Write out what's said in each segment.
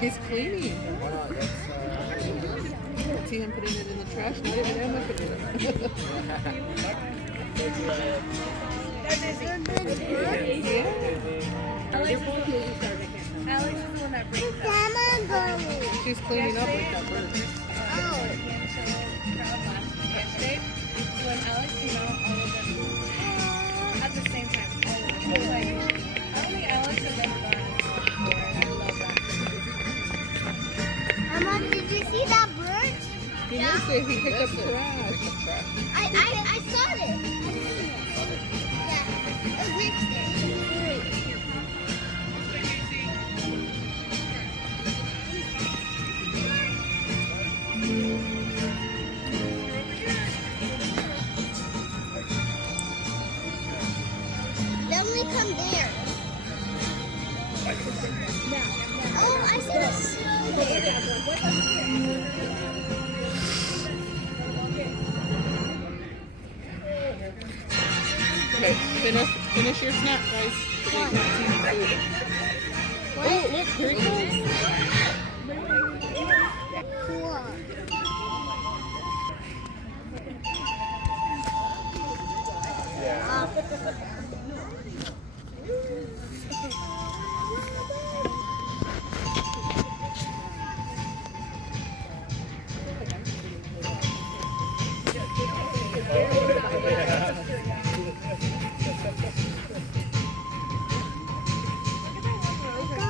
He's cleaning. See him putting it in the trash? Not even him looking at it. Alex is the one that brings up. She's cleaning up with that bird. Yesterday, when Alex came out, all of them at the same time. All of them. Like, I don't think Alex has ever gone before, and I love that. Mama, did you see that bird? He missed it. He picked up trash. I saw it. I seen it. Yeah, it was next there. Then we come there. Oh, I see the snow there. Okay, finish your snack, guys. Today's not team food. Oh, look, here he comes. Cool.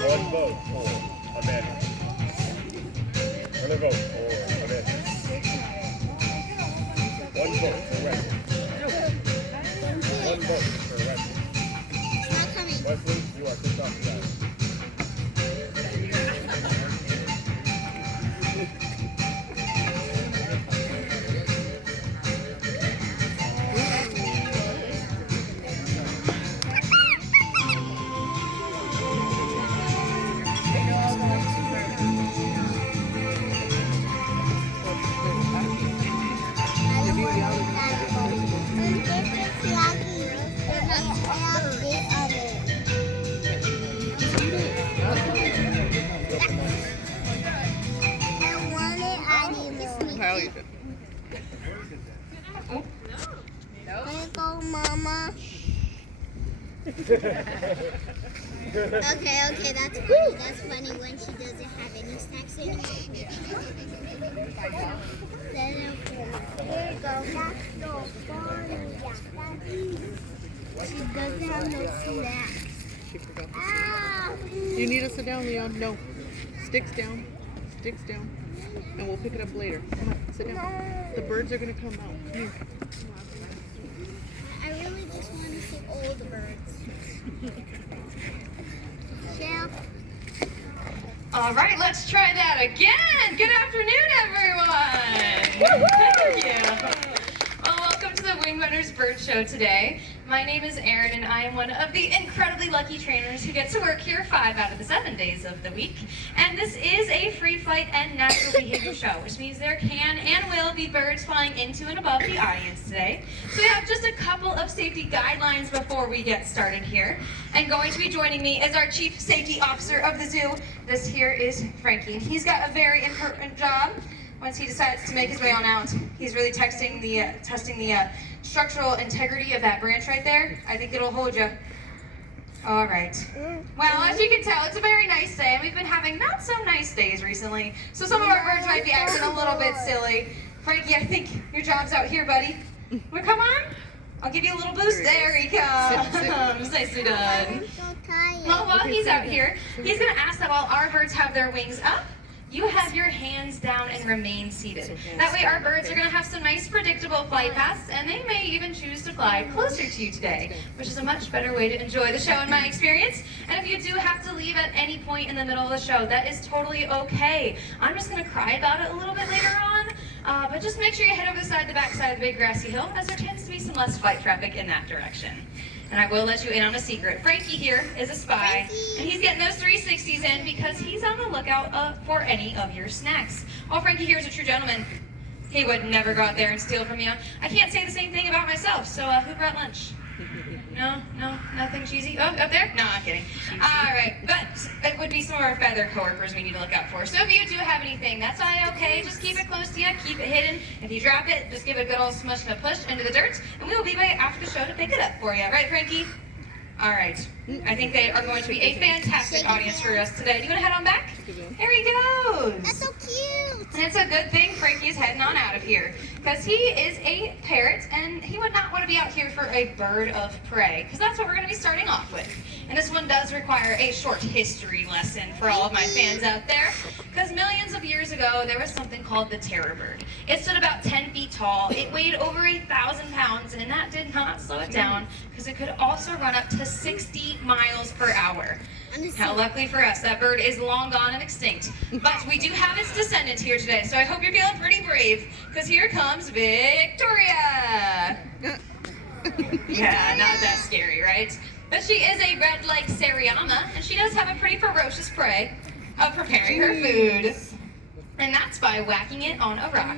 One vote for Amanda. Another vote for Amanda. One vote for Wesley. One vote for Wesley. Not coming. Wesley, you are kicked off the battle. Kyle, you should. Go, Mama. Okay, that's funny. That's funny when she doesn't have any snacks in it. Then here you go. That's so funny. She doesn't have no snacks. She forgot. Ah! You need to sit down, Leon. No. Sticks down. Sticks down. And we'll pick it up later. Come on, sit down. The birds are going to come out. Here. I really just want to see all the birds. Chef. All right, let's try that again. Good afternoon, everyone. Thank you. Well, welcome to the Wing Runners Bird Show today. My name is Erin, and I am one of the incredibly lucky trainers who get to work here 5 out of the 7 days of the week. And this is a free flight and natural behavior show, which means there can and will be birds flying into and above the audience today. So we have just a couple of safety guidelines before we get started here. And going to be joining me is our Chief Safety Officer of the zoo. This here is Frankie. He's got a very important job. Once he decides to make his way on out, he's really testing the structural integrity of that branch right there. I think it'll hold you. All right. Well, as you can tell, it's a very nice day, and we've been having not so nice days recently. So some of our birds might be acting a little bit silly. Frankie, I think your job's out here, buddy. Wanna come on? I'll give you a little boost. There he comes. Nicely done. Well, while he's out here, he's gonna ask that while our birds have their wings up, you have your hands down and remain seated. That way our birds are going to have some nice predictable flight paths, and they may even choose to fly closer to you today, which is a much better way to enjoy the show in my experience. And if you do have to leave at any point in the middle of the show, that is totally okay. I'm just going to cry about it a little bit later on, but just make sure you head over the back side of the big grassy hill, as there tends to be some less flight traffic in that direction. And I will let you in on a secret. Frankie here is a spy, and he's getting those 360s in because he's on the lookout for any of your snacks. While Frankie here is a true gentleman, he would never go out there and steal from you. I can't say the same thing about myself, so who brought lunch? No, nothing cheesy? Oh, up there? No, I'm kidding. All right, but it would be some of our feather coworkers we need to look out for. So if you do have anything, that's okay. Just keep it close to you, keep it hidden. If you drop it, just give it a good old smush and a push into the dirt, and we will be back after the show to pick it up for you. Right, Frankie? All right. I think they are going to be a fantastic audience for us today. Do you want to head on back? Here he goes. That's so cute. And it's a good thing Frankie's heading on out of here, because he is a parrot, and he would not want to be out here for a bird of prey, because that's what we're going to be starting off with. And this one does require a short history lesson for all of my fans out there, because millions of years ago, there was something called the terror bird. It stood about 10 feet tall, it weighed over 1,000 pounds, and that did not slow it down, because it could also run up to 60 miles per hour. Now, luckily for us, that bird is long gone and extinct. But we do have its descendants here today, so I hope you're feeling pretty brave, because here comes Victoria. Yeah, not that scary, right? But she is a red-like Seriama, and she does have a pretty ferocious prey of preparing her food. And that's by whacking it on a rock.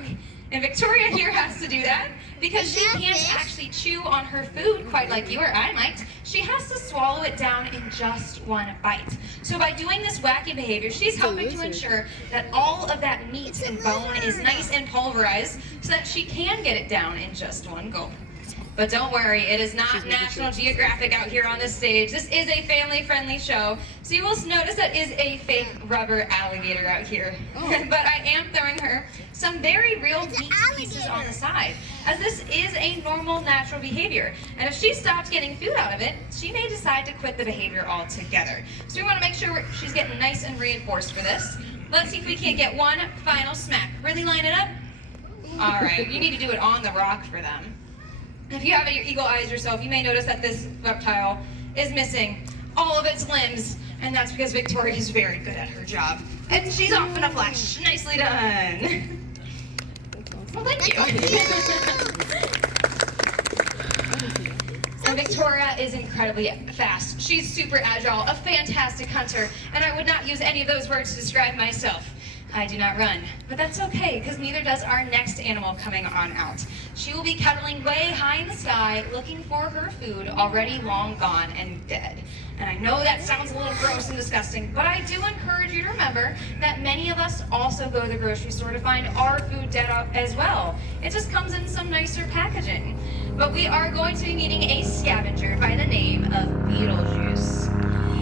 And Victoria here has to do that because she can't actually chew on her food quite like you or I might. She has to swallow it down in just one bite. So by doing this whacking behavior, she's helping to ensure that all of that meat and bone is nice and pulverized so that she can get it down in just one gulp. But don't worry, it is not National Geographic out here on this stage. This is a family-friendly show. So you will notice that is a fake rubber alligator out here. Oh. But I am throwing her some very real meat pieces on the side, as this is a normal, natural behavior. And if she stops getting food out of it, she may decide to quit the behavior altogether. So we want to make sure she's getting nice and reinforced for this. Let's see if we can't get one final smack. Really line it up? All right, you need to do it on the rock for them. If you have your eagle eyes yourself, you may notice that this reptile is missing all of its limbs, and that's because Victoria is very good at her job. And she's off in a flash. Nicely done. Well, thank you. And Victoria is incredibly fast. She's super agile, a fantastic hunter, and I would not use any of those words to describe myself. I do not run, but that's okay, because neither does our next animal coming on out. She will be cuddling way high in the sky, looking for her food, already long gone and dead. And I know that sounds a little gross and disgusting, but I do encourage you to remember that many of us also go to the grocery store to find our food dead as well. It just comes in some nicer packaging. But we are going to be meeting a scavenger by the name of Beetlejuice.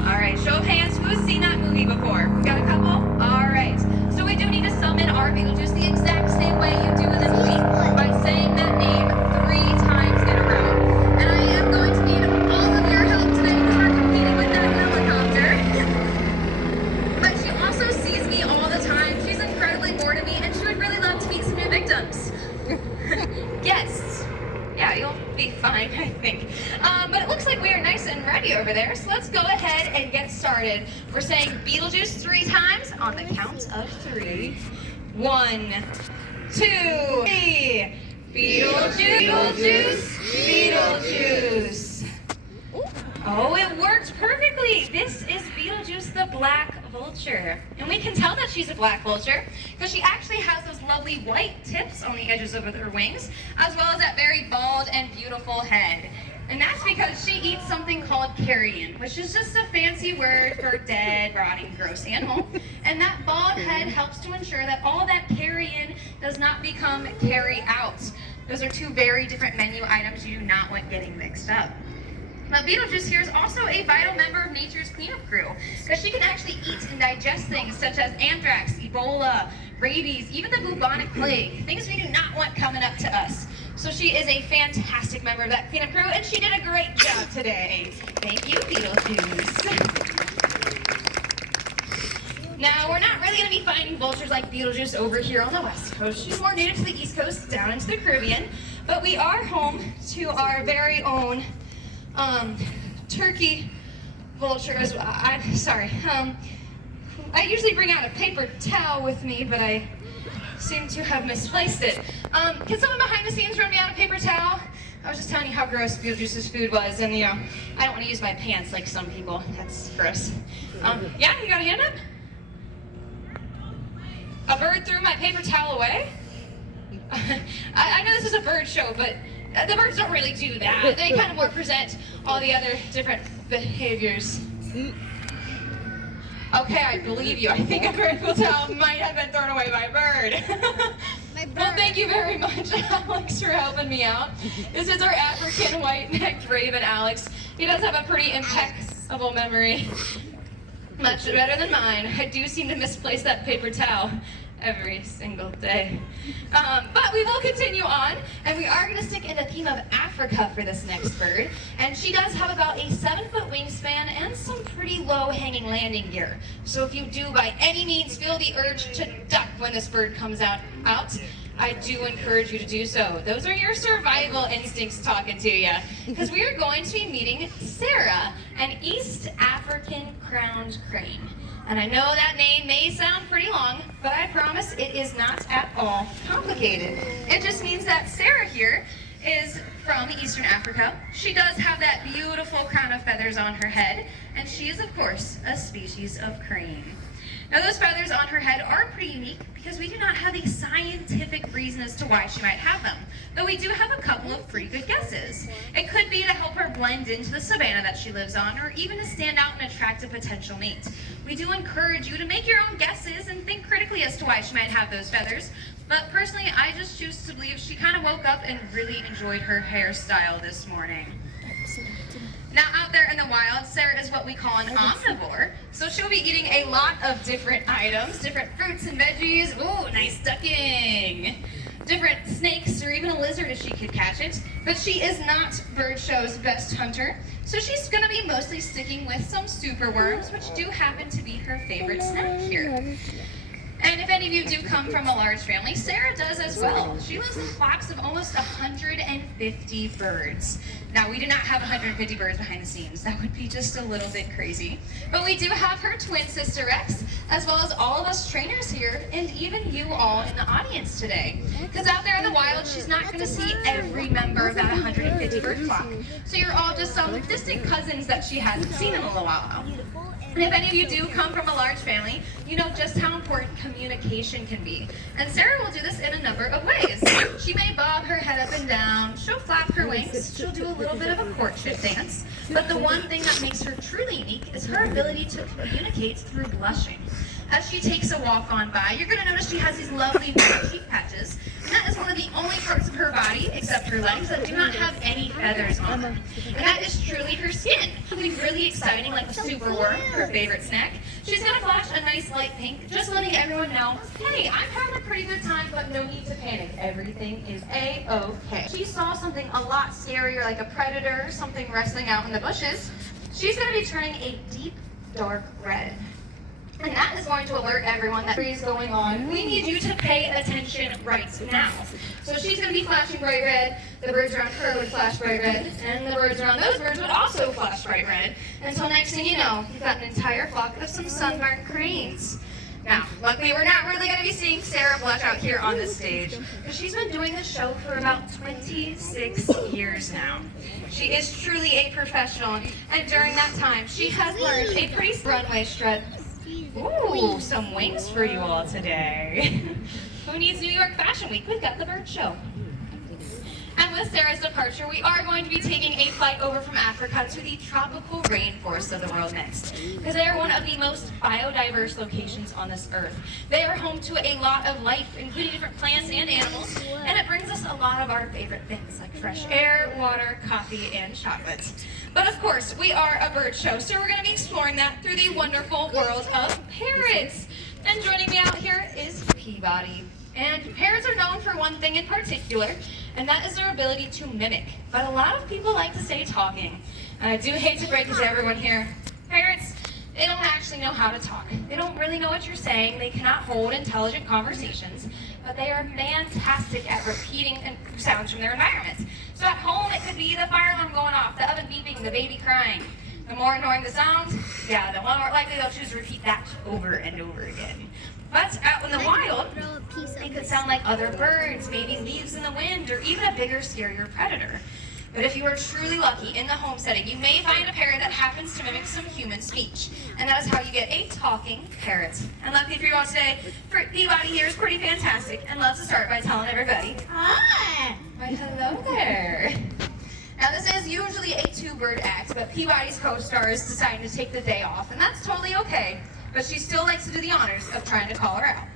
All right, show of hands, who has seen that movie before? We got a couple? All right. So we do need to summon our Beetlejuice the exact same way you do in the movie, by saying that name 3 times in a row. And I am going to need all of your help today because we're competing with that helicopter. But she also sees me all the time. She's incredibly bored of me, and she would really love to meet some new victims. Guests. Yeah, you'll be fine, I think. But it looks like we are nice and ready over there, so let's go ahead and get started. We're saying Beetlejuice 3 times on the count of 3. 1, 2, 3. Beetlejuice, Beetlejuice. Oh, it worked perfectly. This is Beetlejuice the black vulture. And we can tell that she's a black vulture because she actually has those lovely white tips on the edges of her wings, as well as that very bald and beautiful head. And that's because she eats something called carrion, which is just a fancy word for dead, rotting, gross animal. And that bald head helps to ensure that all that carrion does not become carry out. Those are 2 very different menu items you do not want getting mixed up. Now, Beetlejuice here is also a vital member of nature's cleanup crew, because she can actually eat and digest things such as anthrax, Ebola, rabies, even the bubonic plague, things we do not want coming up to us. So she is a fantastic member of that cleanup crew, and she did a great job today. Thank you, Beetlejuice. Now, we're not really going to be finding vultures like Beetlejuice over here on the West Coast. She's more native to the East Coast, down into the Caribbean. But we are home to our very own turkey vulture as well. I'm sorry. I usually bring out a paper towel with me, but I seem to have misplaced it. Can someone behind the scenes run me out a paper towel? I was just telling you how gross Beetlejuice's food was, and I don't want to use my pants like some people. That's gross. Yeah, you got a hand up? A bird threw my paper towel away? I know this is a bird show, but the birds don't really do that. They kind of more present all the other different behaviors. Okay, I believe you. I think a bird towel might have been thrown away by a bird. My bird. Well, thank you very much, Alex, for helping me out. This is our African white-necked raven, Alex. He does have a pretty impeccable memory. Much better than mine. I do seem to misplace that paper towel every single day. But we will continue on, and we are going to stick in the theme of Africa for this next bird. And she does have about a 7-foot wingspan and some pretty low-hanging landing gear. So if you do by any means feel the urge to duck when this bird comes out, I do encourage you to do so. Those are your survival instincts talking to you. Because we are going to be meeting Sarah, an East African crowned crane. And I know that name may sound pretty long, but I promise it is not at all complicated. It just means that Sarah here is from Eastern Africa. She does have that beautiful crown of feathers on her head, and she is, of course, a species of crane. Now, those feathers on her head are pretty unique because we do not have a scientific reason as to why she might have them, though we do have a couple of pretty good guesses. It could be to help her blend into the savanna that she lives on, or even to stand out and attract a potential mate. We do encourage you to make your own guesses and think critically as to why she might have those feathers, but personally, I just choose to believe she kind of woke up and really enjoyed her hairstyle this morning. Now, out there in the wild, Sarah is what we call an omnivore, so she'll be eating a lot of different items, different fruits and veggies. Ooh, nice ducking. Different snakes, or even a lizard if she could catch it. But she is not Bird Show's best hunter, so she's going to be mostly sticking with some superworms, which do happen to be her favorite snack here. And if any of you do come from a large family, Sarah does as well. She lives in flocks of almost 150 birds. Now, we do not have 150 birds behind the scenes. That would be just a little bit crazy. But we do have her twin sister Rex, as well as all of us trainers here, and even you all in the audience today. Because out there in the wild, she's not going to see every member of that 150 bird flock. So you're all just some distant cousins that she hasn't seen in a little while. And if any of you do come from a large family, you know just how important communication can be. And Sarah will do this in a number of ways. She may bob her head up and down, she'll flap her wings, she'll do a little bit of a courtship dance. But the one thing that makes her truly unique is her ability to communicate through blushing. As she takes a walk on by, you're going to notice she has these lovely white cheek patches. And that is one of the only parts of her body, except her legs, that do not have any feathers on them. And that is truly her skin. Something really exciting like a superworm, her favorite snack. She's going to flash a nice light pink, just letting everyone know, hey, I'm having a pretty good time, but no need to panic. Everything is A-okay. She saw something a lot scarier, like a predator, something wrestling out in the bushes. She's going to be turning a deep, dark red. And that is going to alert everyone that is going on. We need you to pay attention right now. So she's going to be flashing bright red, the birds around her would flash bright red, and the birds around those birds would also flash bright red, until next thing you know, you've got an entire flock of some sunburned cranes. Now, luckily we're not really going to be seeing Sarah blush out here on this stage, because she's been doing this show for about 26 years now. She is truly a professional, and during that time, she has learned a pretty runway strut. Ooh, some wings for you all today. Who needs New York Fashion Week? We've got the bird show. And with Sarah's departure, we are going to be taking a flight over from Africa to the tropical rainforests of the world next, because they are one of the most biodiverse locations on this earth. They are home to a lot of life, including different plants and animals, and it brings us a lot of our favorite things like fresh air, water, coffee, and chocolate. But of course, we are a bird show, so we're going to be exploring that through the wonderful world of parrots. And joining me out here is Peabody. And parrots are known for one thing in particular, and that is their ability to mimic. But a lot of people like to say talking. And I do hate to break it to everyone here. Parrots, they don't actually know how to talk. They don't really know what you're saying. They cannot hold intelligent conversations, but they are fantastic at repeating sounds from their environment. So at home, it could be the fire alarm going off, the oven beeping, the baby crying. The more annoying the sound, yeah, the more likely they'll choose to repeat that over and over again. But out in the wild, it could sound like other birds, maybe leaves in the wind, or even a bigger, scarier predator. But if you are truly lucky in the home setting, you may find a parrot that happens to mimic some human speech. And that is how you get a talking parrot. And luckily for you all today, Peabody here is pretty fantastic and loves to start by telling everybody, hi! Why, hello there. Now this is usually a two-bird act, but Peabody's co-star is deciding to take the day off, and that's totally okay. but she still likes to do the honors of trying to call her out.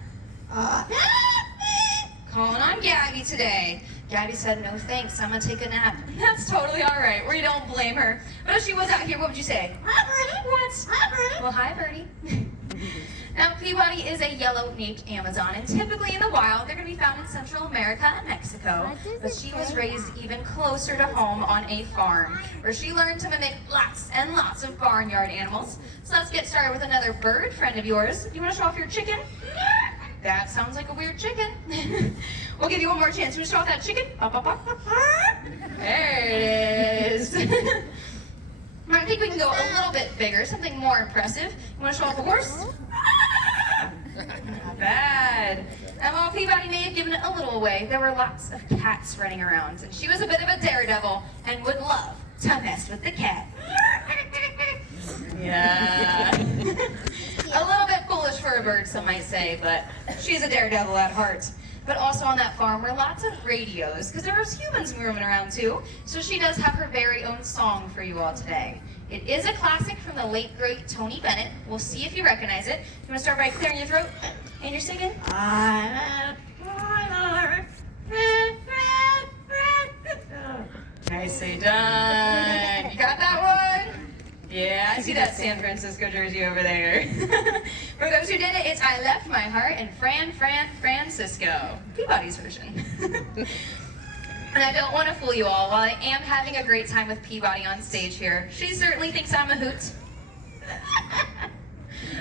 Calling on Gabby today. Gabby said, no thanks, I'm gonna take a nap. That's totally all right, we don't blame her. But if she was out here, what would you say? Hi, Birdie. What? Hi, Birdie. Well, hi, Birdie. Now, Peabody is a yellow-naped Amazon, and typically in the wild, they're going to be found in Central America and Mexico. But she was raised even closer to home on a farm, where she learned to mimic lots and lots of barnyard animals. So let's get started with another bird friend of yours. Do you want to show off your chicken? That sounds like a weird chicken. We'll give you one more chance. You want to show off that chicken? There it is. I think we can go a little bit bigger, something more impressive. You want to show off a horse? Not bad. And while Peabody may have given it a little away, there were lots of cats running around, and she was a bit of a daredevil and would love to mess with the cat. Yeah. A little bit foolish for a bird, some might say, but she's a daredevil at heart. But also on that farm were lots of radios, because there was humans roaming around too. So she does have her very own song for you all today. It is a classic from the late, great Tony Bennett. We'll see if you recognize it. You want to start by clearing your throat? And you're singing? Nicely done. You got that one? Yeah, I see that San Francisco jersey over there. For those who did it, it's I Left My Heart and Francisco. Peabody's version. And I don't want to fool you all, while I am having a great time with Peabody on stage here, she certainly thinks I'm a hoot.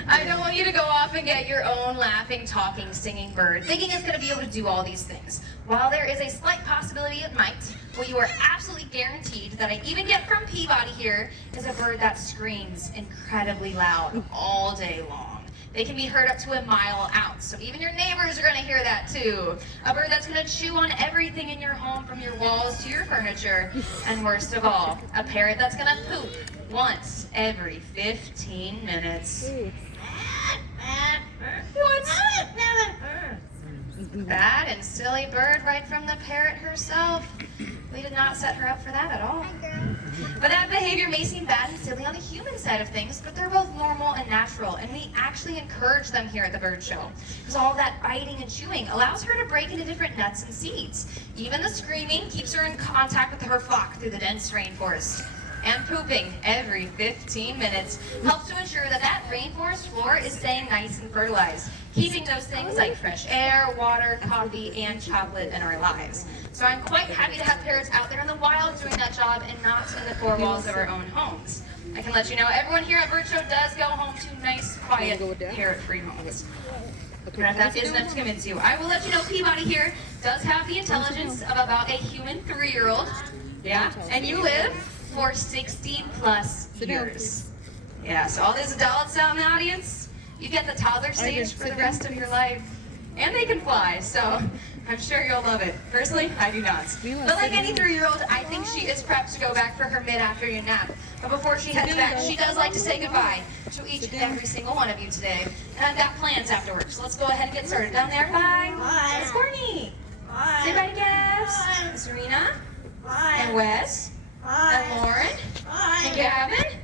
I don't want you to go off and get your own laughing, talking, singing bird, thinking it's going to be able to do all these things. While there is a slight possibility it might, what you are absolutely guaranteed that I even get from Peabody here is a bird that screams incredibly loud all day long. They can be heard up to a mile out, so even your neighbors are going to hear that too. A bird that's going to chew on everything in your home, from your walls to your furniture. And worst of all, a parrot that's going to poop once every 15 minutes. What? Bad and silly bird right from the parrot herself. We did not set her up for that at all. But that behavior may seem bad and silly on the human side of things, but they're both normal and natural, and we actually encourage them here at the Bird Show. Because all that biting and chewing allows her to break into different nuts and seeds. Even the screaming keeps her in contact with her flock through the dense rainforest. And pooping every 15 minutes helps to ensure that that rainforest floor is staying nice and fertilized, keeping those things like fresh air, water, coffee, and chocolate in our lives. So I'm quite happy to have parrots out there in the wild doing that job and not in the four walls of our own homes. I can let you know everyone here at Bird Show does go home to nice, quiet, parrot-free homes. But if that is enough to convince you, I will let you know Peabody here does have the intelligence of about a human 3-year-old. Yeah, and you live for 60 plus years. Yeah, so all these adults out in the audience, you get the toddler stage for the rest of your life. And they can fly, so I'm sure you'll love it. Personally, I do not. But like any 3-year-old, I think she is prepped to go back for her mid-afternoon nap. But before she heads back, she does like to say goodbye to each and every single one of you today. And I've got plans afterwards, so let's go ahead and get started. Down there, bye. Bye. Miss Courtney. Bye. Say bye to Gabs. Bye. Miss Serena. Bye. And Wes. And Lauren. Bye. And Gavin.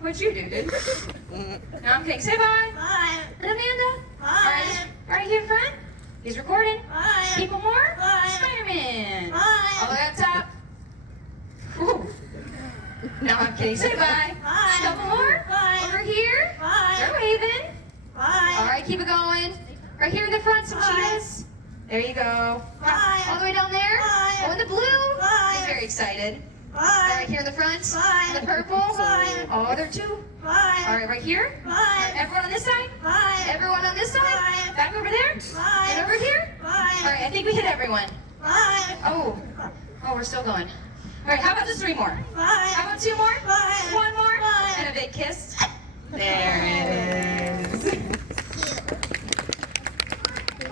What'd you do, dude? No, I'm kidding. Say bye. Bye. And Amanda. Bye. Right here in front. He's recording. Bye. People more. Bye. Spider-Man. Bye. All the way up top. Whew. No, I'm kidding. Say bye. Bye. A couple more. Bye. Over here. Bye. They're waving. Bye. All right, keep it going. Right here in the front, some cheetahs. There you go. Bye. All the way down there. Bye. Oh, in the blue. Bye. He's very excited. Bye. Right here in the front. Bye. In the purple. Bye. Oh, there are 2. Bye. All right, right here. Bye. Everyone on this side. Bye. Everyone on this side. Bye. Back over there. Bye. And over here. Bye. All right, I think we hit everyone. Bye. Oh, we're still going. All right, how about just 3 more? Bye. How about 2 more? Bye. 1 more? Bye. And a big kiss. There it is.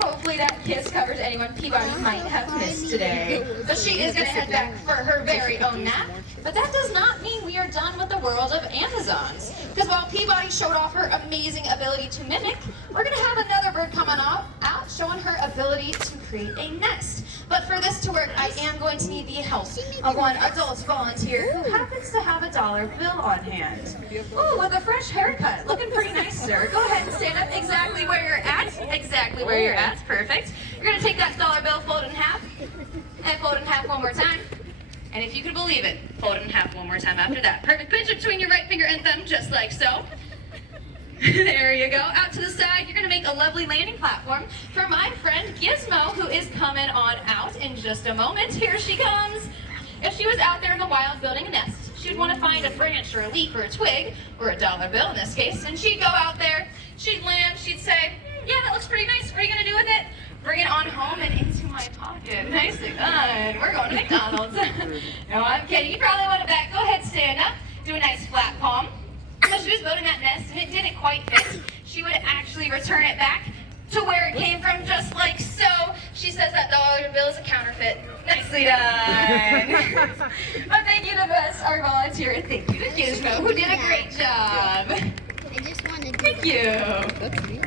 Hopefully that kiss covers anyone Peabody might have missed today. But she is going to head back for her very own nap. But that does not mean we are done with the world of Amazons. Because while Peabody showed off her amazing ability to mimic, we're going to have another bird coming out showing her ability ability to create a nest. But for this to work, I am going to need the help of one adult volunteer who happens to have a dollar bill on hand. Ooh, with a fresh haircut. Looking pretty nice, sir. Go ahead and stand up exactly where you're at. Exactly where you're at. Perfect. You're going to take that dollar bill, fold it in half, and fold it in half one more time. And if you could believe it, fold it in half one more time after that. Perfect. Pinch it between your right finger and thumb, just like so. There you go. Out to the side, you're going to make a lovely landing platform for my friend Gizmo, who is coming on out in just a moment. Here she comes. If she was out there in the wild building a nest, she'd want to find a branch or a leaf or a twig, or a dollar bill in this case, and she'd go out there, she'd land, she'd say, yeah, that looks pretty nice. What are you going to do with it? Bring it on home and into my pocket. Nicely done. We're going to McDonald's. No, I'm kidding. You probably want it back. Go ahead, stand up. Do a nice flat palm. When she was building that nest and it didn't quite fit, she would actually return it back to where it came from, just like so. She says that dollar bill is a counterfeit. Nicely done. But thank you to Bess, our volunteer, and thank you to Gizmo, who did a great job. I just wanted to. Thank you.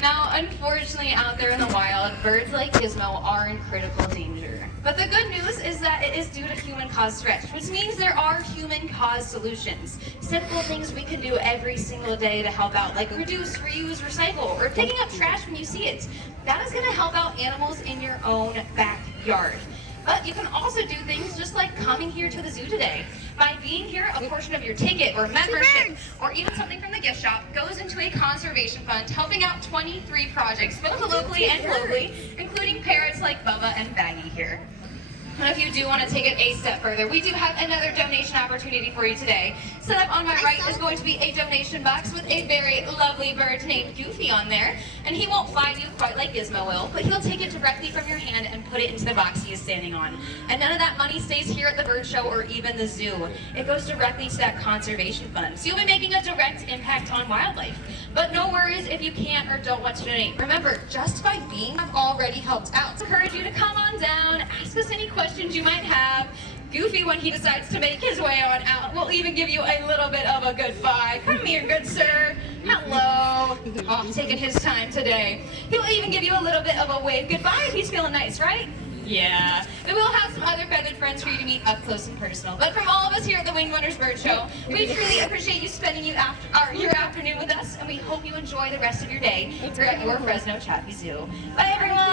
Now, unfortunately, out there in the wild, birds like Gizmo are in critical danger. But the good news is that it is due to human-caused threats, which means there are human-caused solutions. Simple things we can do every single day to help out, like reduce, reuse, recycle, or picking up trash when you see it. That is going to help out animals in your own backyard. But you can also do things just like coming here to the zoo today. By being here, a portion of your ticket or membership, or even something from the gift shop, goes into a conservation fund, helping out 23 projects, both locally and globally, including parrots like Bubba and Baggy here. And if you do want to take it a step further, we do have another donation opportunity for you today. Set up on my right is going to be a donation box with a very lovely bird named Goofy on there. And he won't find you quite like Gizmo will, but he'll take it directly from your hand and put it into the box he is standing on. And none of that money stays here at the bird show or even the zoo. It goes directly to that conservation fund. So you'll be making a direct impact on wildlife. But no worries if you can't or don't want to donate. Remember, just by being, I've already helped out. So I encourage you to come on down, ask us any questions you might have. Goofy, when he decides to make his way on out, will even give you a little bit of a goodbye. Come here, good sir. Hello. Oh, taking his time today. He'll even give you a little bit of a wave goodbye if he's feeling nice, right? Yeah. And we'll have some other feathered friends for you to meet up close and personal. But from all of us here at the Winged Wonders Bird Show, we truly appreciate you spending your afternoon with us, and we hope you enjoy the rest of your day here at your Fresno Chaffee Zoo. Bye, everyone.